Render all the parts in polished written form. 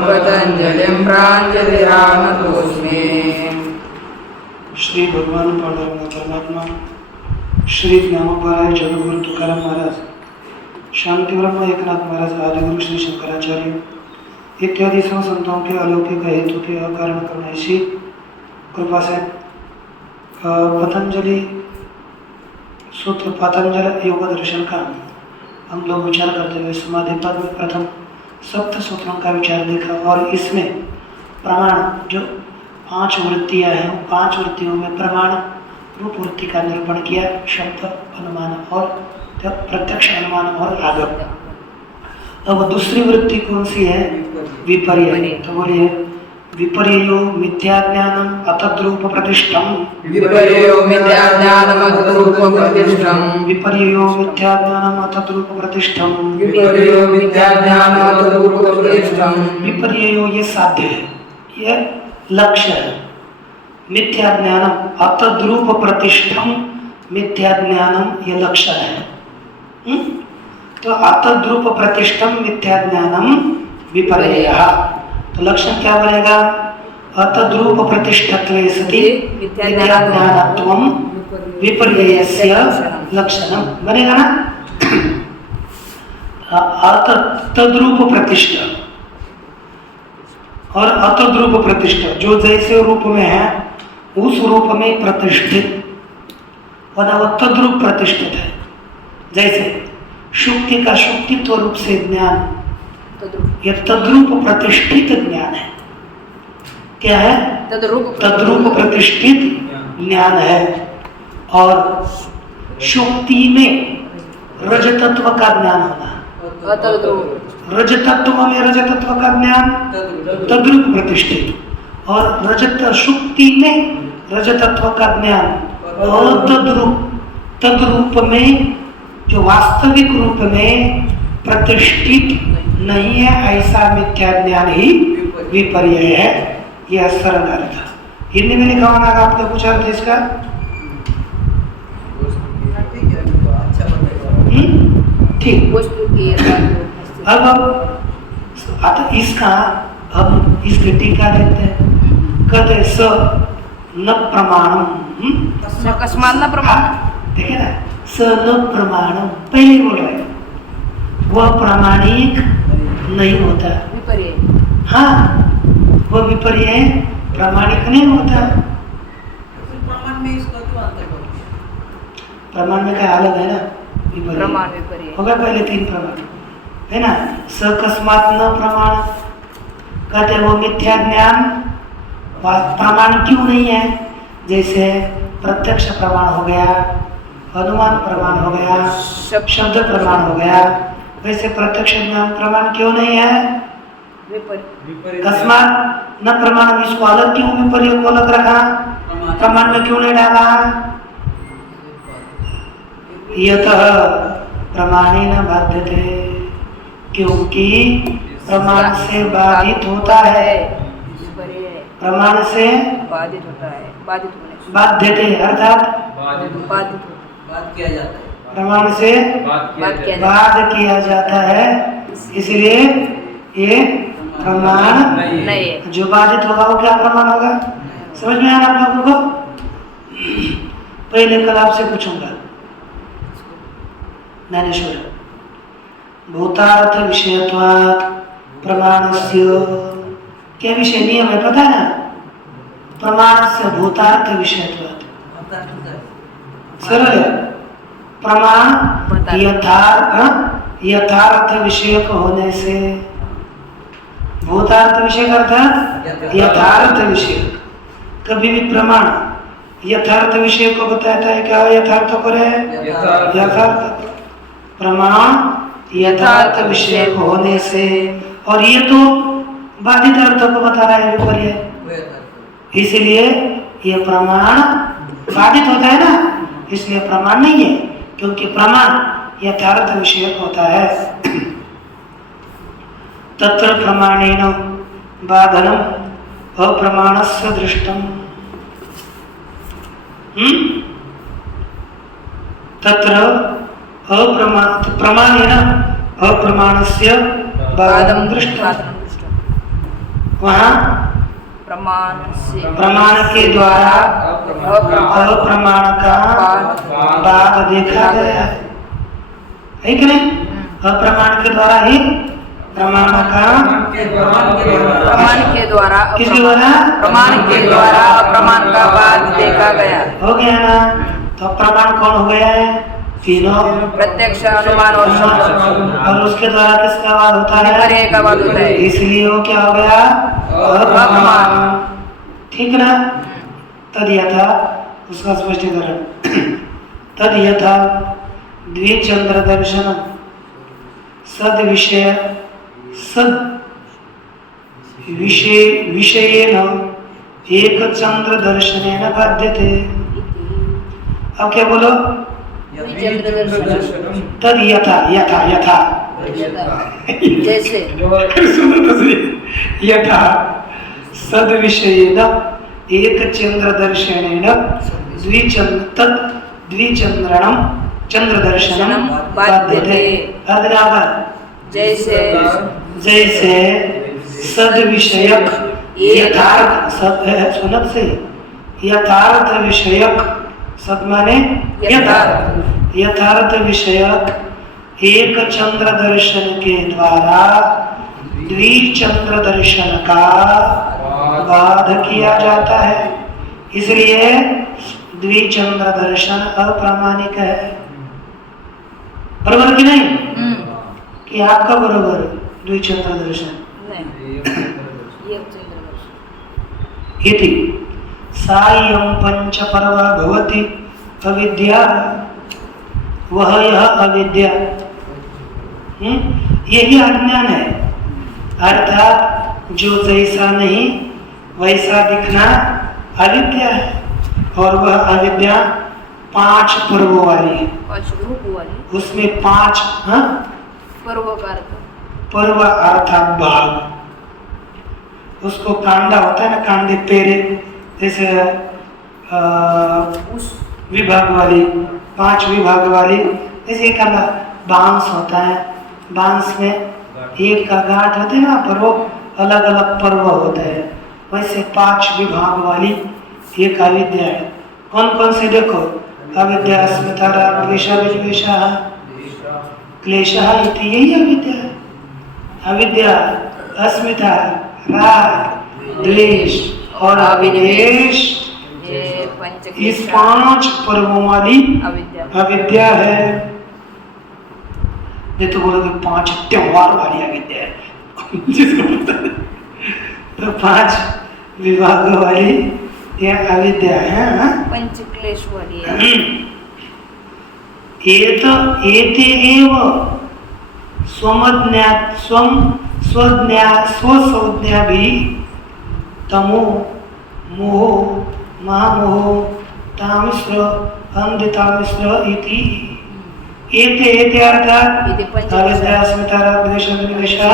पतंजलिं प्राञ्जलिरानतोऽस्मि। श्री भगवान पांडुरंग परमात्मा, श्री ज्ञानोबाय जगद्गुरु तुकाराम महाराज, शांति ब्रह्म एकनाथ महाराज, आदिगुरु श्री शंकराचार्य इत्यादि सब संतों के अलौकिक हेतु के अकारण करुणैषी कृपा से पतंजलि सूत्र पतंजल योग दर्शन का हम लोग विचार करते हुए समाधि पद में प्रथम सप्त सूत्रों का विचार देखा और इसमें प्रमाण जो 5 वृत्तियां हैं, 5 वृत्तियों में प्रमाण रूप वृत्ति का निरूपण किया, शब्द अनुमान और प्रत्यक्ष अनुमान और आगम। अब दूसरी वृत्ति कौन सी है? विपर्य। तो बोलिए, विपर्यो मिथ्याज्ञानम अतद्रूप प्रतिष्ठम। विपर्यो मिथ्याज्ञानम अतद्रूप प्रतिष्ठम। विपर्यो मिथ्याज्ञानम अतद्रूप प्रतिष्ठम। विपर्यो मिथ्याज्ञानम अतद्रूप प्रतिष्ठम। विपर्यो ये साध्य है, ये लक्ष्य है। मिथ्याज्ञानम अतद्रूप प्रतिष्ठम, मिथ्याज्ञानम ये लक्षण है। तो अतद्रूप प्रतिष्ठम मिथ्याज्ञानम विपर्ययः। तो लक्षण क्या बनेगा? अतद्रूप प्रतिष्ठत्वे सति मिथ्याज्ञानत्वं विपर्ययस्य लक्षणम बनेगा ना। तद्रूप प्रतिष्ठा और अतद्रूप प्रतिष्ठा, जो जैसे रूप में है उस रूप में प्रतिष्ठित और तद्रूप प्रतिष्ठित है। जैसे शुक्ति का शुक्तित्व रूप से ज्ञान, यह तद्रूप प्रतिष्ठित ज्ञान है। क्या है? तद्रूप प्रतिष्ठित ज्ञान है। और शुक्ति में रजतत्व का ज्ञान होना, रजतत्व में रजतत्व का ज्ञान तद्रूप प्रतिष्ठित, और रजत शुक्ति में रजतत्व का ज्ञान और तद्रूप में जो वास्तविक रूप में प्रतिष्ठित नहीं है, ऐसा मिथ्या ज्ञान ही विपर्य है। यह सरल अर्थ। हिंदी में लिखा होना आपका कुछ अर्थ इसका? ठीक। अब इसका हम इसकी टीका देखते हैं। कहते स न प्रमाणम, अकस्मात न प्रमाण। देखिए ना, स न प्रमाणम पहले बोल रहे हैं, वह प्रामाणिक नहीं होता। विपर्य। हाँ, वह विपर्य प्रामाणिक नहीं होता। प्रमाण में इसका क्यों अंतर है? प्रमाण में क्या अलग है ना? प्रमाण विपर्य होगा पहले 3 प्रमाण है ना। सकस्मात न प्रमाण, कहते वो मिथ्या ज्ञान प्रमाण क्यों नहीं है? जैसे प्रत्यक्ष प्रमाण हो गया, अनुमान प्रमाण हो गया, शब्द प्रमाण हो गया, वैसे प्रत्यक्ष ज्ञान प्रमाण क्यों नहीं है? कस्मात न प्रमाण, इसको अलग क्यों विपर्य को अलग रखा? प्रमाण में क्यों नहीं डाला? यतः प्रमाणे न बाध्यते, क्योंकि प्रमाण से बाधित होता है। प्रमाण से बाधित होता है, बाध्यते अर्थात बात किया जाता है। प्रमाण से बाध किया जाता है, इसलिए ये प्रमाण नहीं। जो बाधित होगा वो क्या प्रमाण होगा? समझ में आया आप लोगों को? पहले कल आपसे पूछूंगा, ज्ञानेश्वर, भूतार्थ विषयत्वात् प्रमाणस्य क्या विषय नियम है पता है ना? प्रमाणस्य भूतार्थ विषयत्वात् सरल है। प्रमाण यथार्थ विषयक होने से, भूतार्थ विषय अर्थात यथार्थ विषय। कभी भी प्रमाण यथार्थ विषय को बताता है, क्या यथार्थ को है? यथार्थ। प्रमाण यथार्थ विषय होने से, और ये तो बाधित अर्थ को बता रहा है विपर्य, इसलिए ये प्रमाण बाधित होता है ना, इसलिए प्रमाण नहीं है, क्योंकि प्रमाण यथार्थ विषय होता है। तत्र प्रमाणेन बाधनम अप्रमाणस्य दृष्टम। तत्र प्रमाणेन अप्रमाणस्य बाधं दृष्टं। वहाँ प्रमाण के द्वारा अप्रमाण का बाध देखा गया है कि नहीं? अप्रमाण के द्वारा ही प्रमाण का प्रमाण के द्वारा किसके द्वारा? प्रमाण के द्वारा अप्रमाण का बाध देखा गया। हो गया ना? तो प्रमाण कौन हो गया है? तीनों प्रत्यक्ष, अनुमान और शब्द। और उसके द्वारा किसका वाद होता है? विपर्य का वाद होता है। इसलिए वो क्या हो गया? अप्रमाण। ठीक ना? तद यथा, उसका स्पष्टीकरण तद यथा द्विचंद्र दर्शन सद विषय विषयेन एक चंद्र दर्शनेन बाध्यते। अब क्या बोलो? तद यथा यथा यथा जैसे सुनो तो सही। यथा सद विषयेन एक चंद्र दर्शनेन द्विचंद्रणम चंद्र दर्शनम बाध्यते। जैसे जैसे सद विषयक यथार्थ सुनत से यथार्थ विषयक सद माने यथार्थ विषयक एक चंद्र दर्शन के द्वारा द्विचंद्र दर्शन का बाध किया जाता है, इसलिए द्विचंद्र दर्शन अप्रामाणिक है। बरोबर कि नहीं? कि आपका बरोबर द्विचंद्र दर्शन इति सायं पंच पर्वा भवति अविद्या। वह यह अविद्या यही अज्ञान है, अर्थात जो जैसा नहीं वैसा दिखना अविद्या है। और वह अविद्या 5 पर्वों वाली है। 5 रूप वाली, उसमें 5 पर्व का अर्थ, पर्व अर्थात भाग। उसको कांडा होता है ना, कांडे पेरे, जैसे उस विभाग वाली 5 विभाग वाली, जैसे एक बांस होता है, बांस में एक का गांठ होते हैं ना, पर्व अलग अलग पर्व होते हैं, वैसे 5 विभाग वाली एक अविद्या है। कौन कौन से देखो? अविद्या अस्मिता राग द्वेषा विद्वेषा क्लेशः इति, यही अविद्या है। अविद्या अस्मिता राग द्वेष और अविद्वेष, इस 5 पर्वों वाली अविद्या है। ये तो बोलोगे 5 त्योहार वाली अविद्या है जिसको तो 5 विभाग वाली यह अविद्या है। पंचक्लेश वाली है। एते एव स्वसंज्ञा भी तमो मोह महामोह तामिश्र अंधतामिश्र इति। एते अर्थात अविद्या अस्मिता राग द्वेष विद्वेषा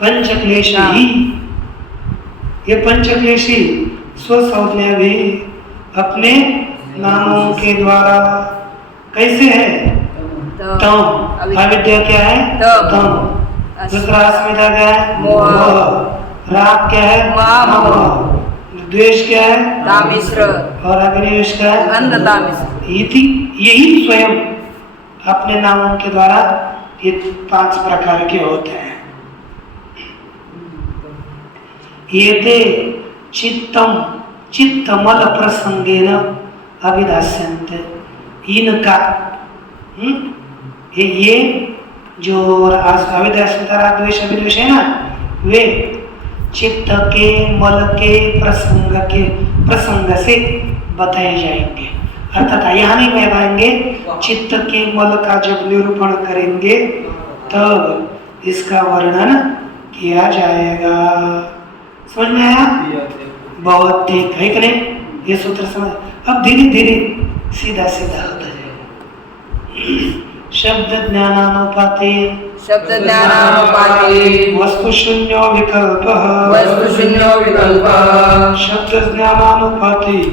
पंचक्लेशी। ये पंचक्लेशी स्वसंज्ञा भी अपने नामों के द्वारा कैसे है? तम। अविद्या क्या है? तम। दूसरा अस्मिता क्या है? मोह। राग क्या है? मोह। द्वेष क्या है? तामिश्र। और अभिनिवेश क्या है? अंधतामिश्र। यही स्वयं अपने नामों के द्वारा ये 5 प्रकार के होते हैं। ये चित्तमल प्रसंगेन अभिधास्यन्ते। इनका ये जो अविद्या राग द्वेष अभिनिवेश है ना, वे चित्त के मल के प्रसंग से बताए जाएंगे। अर्थात यहाँ नहीं कह पाएंगे, चित्त के मल का जब निरूपण करेंगे तब इसका वर्णन किया जाएगा। समझ में आया? बहुत ठीक है कि नहीं? ये सूत्र समझ। अब धीरे धीरे सीधा सीधा होता जाएगा। शब्द ज्ञानानुपाते वस्तु शून्यो विकल्प शब्द ज्ञानानुपाते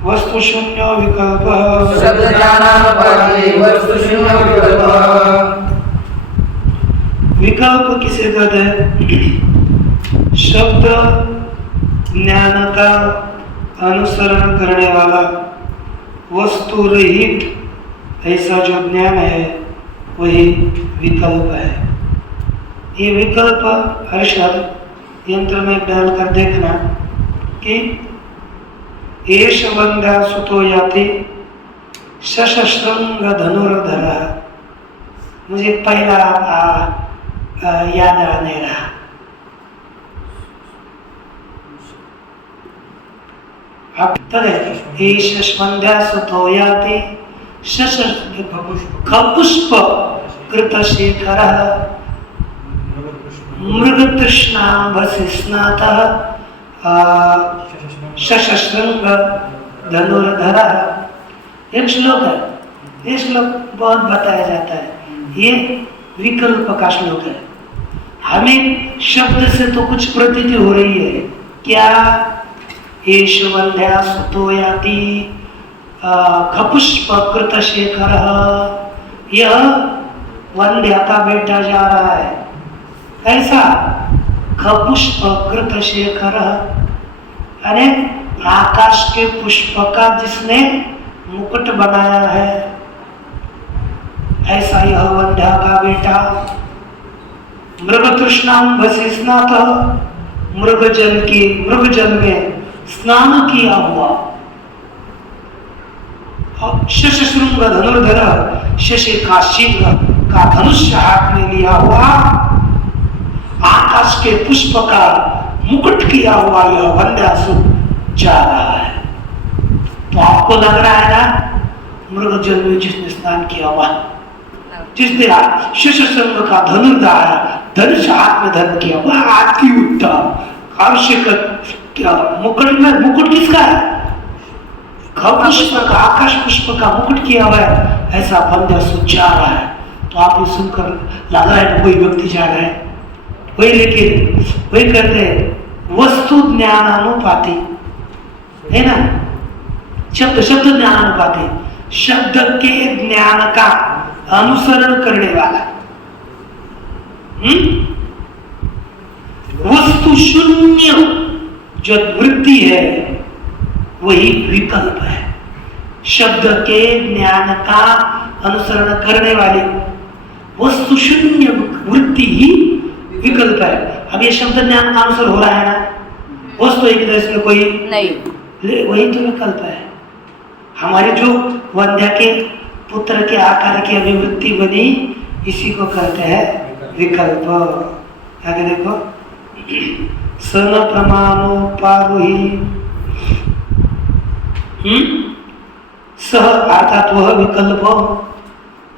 वस्तु शून्यो विकल्प विकल्प किसे कहते हैं? शब्द ज्ञान का अनुसरण करने वाला वस्तु रहित ऐसा जो ज्ञान है वही विकल्प है। ये विकल्प हर्षद यंत्र में डालकर देखना कि एष वंद्या सुतो याति शशश्रृंग धनुर्धर। मुझे पहला याद आने रहा। अब तक एष वंद्या सुतो याति खपुष्प कृतशेखर मृगतृष्णांभसि स्नातः शशश्रृंग धनुर्धर। एक श्लोक है, ये श्लोक बहुत बताया जाता है। ये विकल्प का श्लोक है। हमें शब्द से तो कुछ प्रतीति हो रही है, क्या? एष वंद्या सुतो याति खपुष्प कृतशेखर। यह वंद्या का बेटा जा रहा है। कैसा? खपुष्प कृतशेखर, अरे आकाश के पुष्प का जिसने मुकुट बनाया है, ऐसा यह वंध्या का बेटा। मृग तृष्णांभसि स्नातः, मृग जल में स्नान किया हुआ। शशश्रृंग धनुर्धर, शशि का सिंह का धनुष हाथ में लिया हुआ, आकाश के पुष्प का मुकुट किया हुआ यह वंद्यासुर जा रहा है। तो आपको लग रहा है ना, मृग जल में जिसने स्नान किया हुआ, जिसने शशश्रृंग का धनुष हाथ में धर किया, वह अति उत्तम आवश्यक। क्या मुकुट किसका है? खपुष्प का, आकाश पुष्प का मुकुट किया हुआ है, ऐसा वंद्यासुर जा रहा है। तो आप ये सुनकर लग रहा है कोई व्यक्ति जा रहा है, वही लेकिन वही करते वस्तु ज्ञानानुपाति है ना, शब्द ज्ञानानुपाति, शब्द के ज्ञान का अनुसरण करने वाला। वस्तु शून्य जो वृत्ति है वही विकल्प है। शब्द के ज्ञान का अनुसरण करने वाली वस्तु शून्य वृत्ति ही विकल्प है। अब ये शब्द ज्ञान का अनुसरण हो रहा है ना, वस्तु एक इसमें कोई नहीं, वही तो विकल्प है। हमारे जो वंध्या के पुत्र के आकार की अभिवृत्ति बनी, इसी को कहते हैं विकल्प। आगे देखो, सन प्रमाणोपारोही सह अर्थात वह विकल्प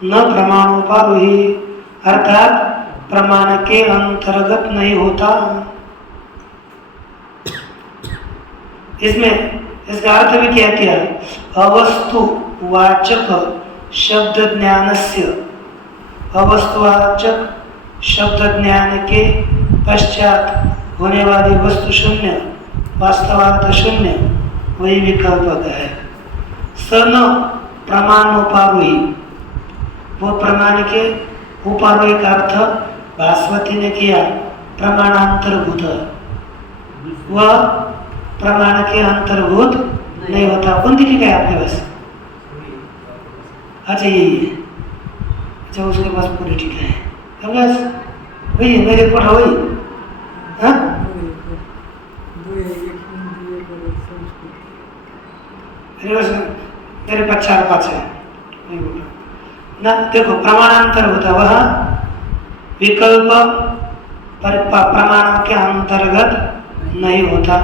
न प्रमाणोपारोही अर्थात प्रमाण के अंतर्गत नहीं होता। इसमें इसका अर्थ भी क्या किया? अवस्तुवाचक शब्द ज्ञानस्य, अवस्तुवाचक शब्द ज्ञान के पश्चात होने वाली वस्तु शून्य, वास्तवार्थ शून्य, वही विकल्प है। सन प्रमाणोपारोही, वो प्रमाण के उपारोही का अर्थ भास्वती ने किया प्रमाणांतर्भूत, वह प्रमाण के अंतर्भूत नहीं होता। कौन दिखेगा है आपके पास? अच्छा यही है, अच्छा उसके पास पूरी ठीक है, बस वही है, मेरे पढ़ा वही। हाँ मेरे पास 4-5 है ना। देखो प्रमाणांतर होता है, वह विकल्प प्रमाणों के अंतर्गत नहीं होता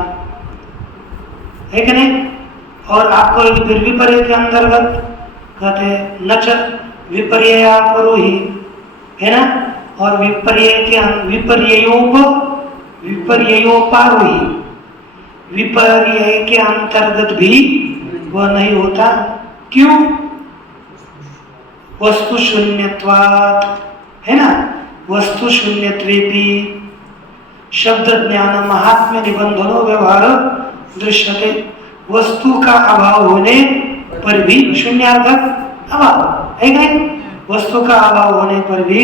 है कि नहीं। और आपको फिर विपर्य के अंतर्गत कहते हैं न च विपर्ययापरोही, है ना। और विपर्य के विपर्ययोपारोही, विपर्य के अंतर्गत भी वह नहीं होता। क्यों? वस्तु शून्यत्वात्, है ना। वस्तु शून्यत्वेपि शब्द ज्ञान महात्म्य निबंधनो व्यवहार दृश्यते। वस्तु का अभाव होने पर भी शून्यार्थक अभाव है, वस्तु का अभाव होने पर भी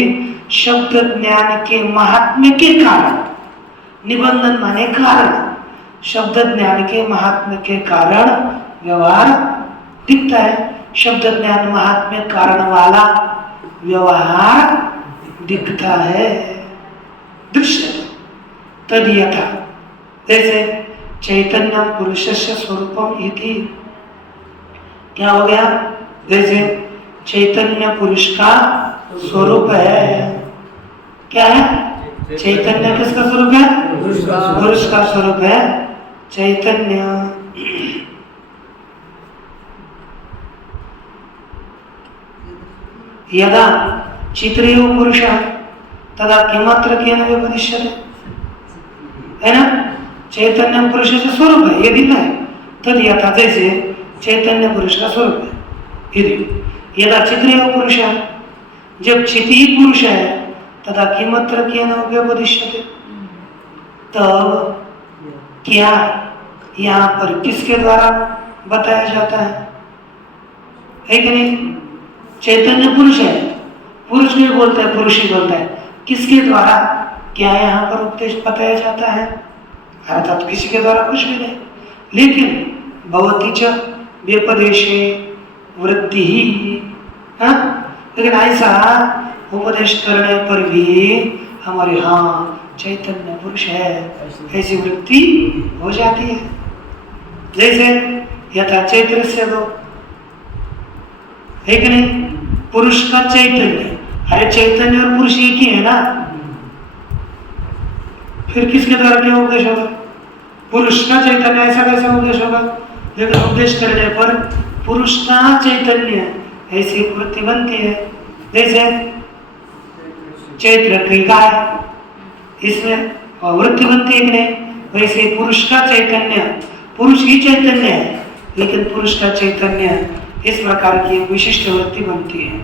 शब्द ज्ञान के महात्म्य के कारण, निबंधन माने कारण, शब्द ज्ञान के महात्म्य के कारण व्यवहार दिखता है। शब्द ज्ञान महात्म्य कारण वाला व्यवहार दिखता है, दृश्य तद यथा, जैसे चैतन्य पुरुषस्य स्वरूपम इति, क्या हो गया? जैसे चैतन्य पुरुष का स्वरूप है। क्या है? चैतन्य किसका स्वरूप है? पुरुष का स्वरूप है चैतन्य। यदा चित्रेयो पुरुष तदा किमत्र केन व्यपदिश्यते, है ना? चैतन्य पुरुष का स्वरूप है, ये दिखना है। तद यथा, जैसे चैतन्य पुरुष का स्वरूप है। यदा चित्रेयो पुरुष, जब चित ही पुरुष है, तथा किमत्र केन व्यपदिश्यते, तब क्या यहाँ पर किसके द्वारा बताया जाता है कि नहीं? चैतन्य पुरुष है, पुरुष भी बोलता है, पुरुष ही बोलता है, किसके द्वारा क्या यहाँ पर उपदेश बताया जाता है? अर्थात किसी के द्वारा कुछ भी नहीं, लेकिन भवति च व्यपदेशे वृत्ति ही, हाँ? लेकिन ऐसा उपदेश करने पर भी हमारे हाँ चैतन्य पुरुष है ऐसी वृत्ति हो जाती है। जैसे यथा चैत्र से दो, है कि नहीं? पुरुष का चैतन्य, अरे चैतन्य और पुरुष एक ही है ना, फिर किसके द्वारा क्या उपदेश होगा? पुरुष का चैतन्य, ऐसा कैसा उपदेश होगा? लेकिन उपदेश करने पर पुरुष का चैतन्य ऐसी वृत्ति बनती है। जैसे चैत्र की गाय, इसमें वृत्ति बनती है कि नहीं? वैसे पुरुष का चैतन्य, पुरुष ही चैतन्य है, लेकिन पुरुष का चैतन्य इस प्रकार की विशिष्ट वृत्ति बनती है।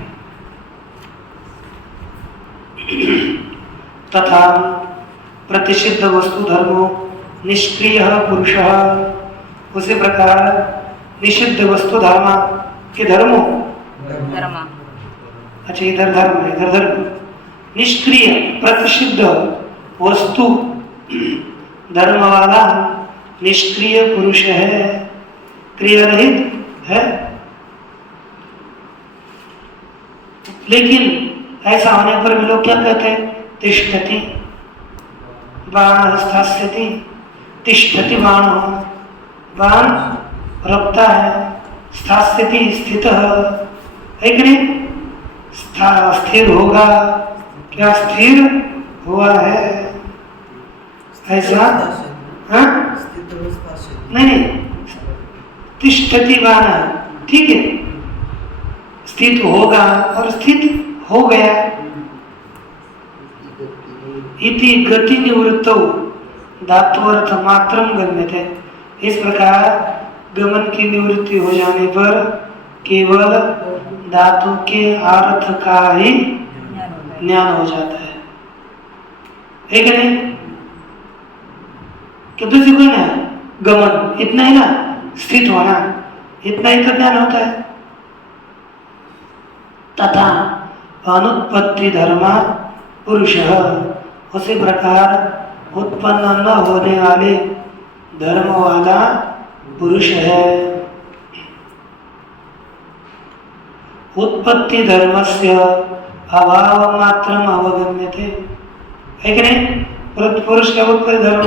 तथा प्रतिषिद्ध वस्तु धर्मो निष्क्रिय पुरुष, उसी प्रकार निषिद्ध वस्तु धर्म के धर्मों, अच्छा इधर धर्म, इधर धर्म, निष्क्रिय प्रतिषिद्ध वस्तु धर्म वाला निष्क्रिय पुरुष है, क्रिया रहित है। लेकिन ऐसा होने पर भी लोग क्या कहते हैं? तिष्ठति बाण स्थास्यति, तिष्ठति बाण, बाण रखता है, स्थास्यति स्थित है कि नहीं? स्थिर होगा, क्या स्थिर हुआ है ऐसा? हाँ नहीं, तिष्ठति बाण, ठीक है, स्थित होगा और स्थित हो गया। इति गति निवृत्तौ धात्वर्थ मात्रम गम्यते, इस प्रकार गमन की निवृत्ति हो जाने पर केवल धातु के अर्थ का ही ज्ञान हो जाता है, है कि नहीं? कि दूसरी कोई ना, गमन इतना ही ना, स्थित होना इतना ही का ज्ञान होता है। तथा अनुत्पत्ति धर्म पुरुष, उसी प्रकार उत्पन्न न होने वाले धर्म वाला पुरुष है। उत्पत्ति धर्मस्य अभाव मात्रम अवगम्यते, है कि नहीं? पुरुष का उत्पत्ति धर्म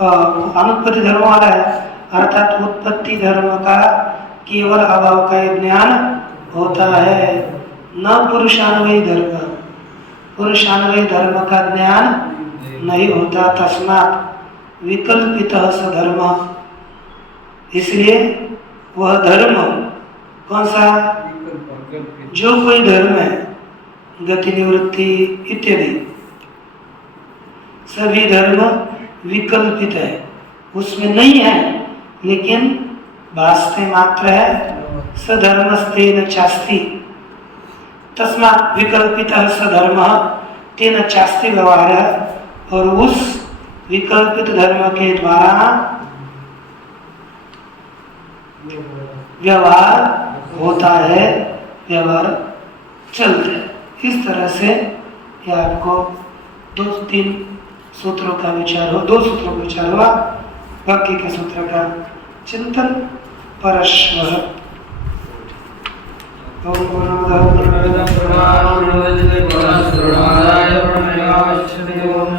अनुत्पत्ति धर्म वाला है, अर्थात उत्पत्ति धर्म का केवल अभाव का ज्ञान होता है, न पुरुषान्वयी धर्म, पुरुषान्वयी धर्म का ज्ञान नहीं होता। तस्मात् विकल्पितः स धर्म, इसलिए वह धर्म कौन सा? जो कोई धर्म है, गति निवृत्ति इत्यादि सभी धर्म विकल्पित है, उसमें नहीं है, लेकिन भासते मात्र है। सधर्मस्तेन चास्ति, तस्मात् विकल्पितः सधर्म तेन चास्ति व्यवहार, और उस विकल्पित धर्म के द्वारा व्यवहार होता है, व्यवहार चलते हैं। इस तरह से ये आपको 2-3 सूत्रों का विचार हो, 2 सूत्रों का विचार हुआ। बाकी के सूत्र का चिंतन परश्वर। ओम पूर्णमदः पूर्णमिदं पूर्णात् पूर्णमुदच्यते पूर्णस्य पूर्णमादाय पूर्णमेवावशिष्यते। ओम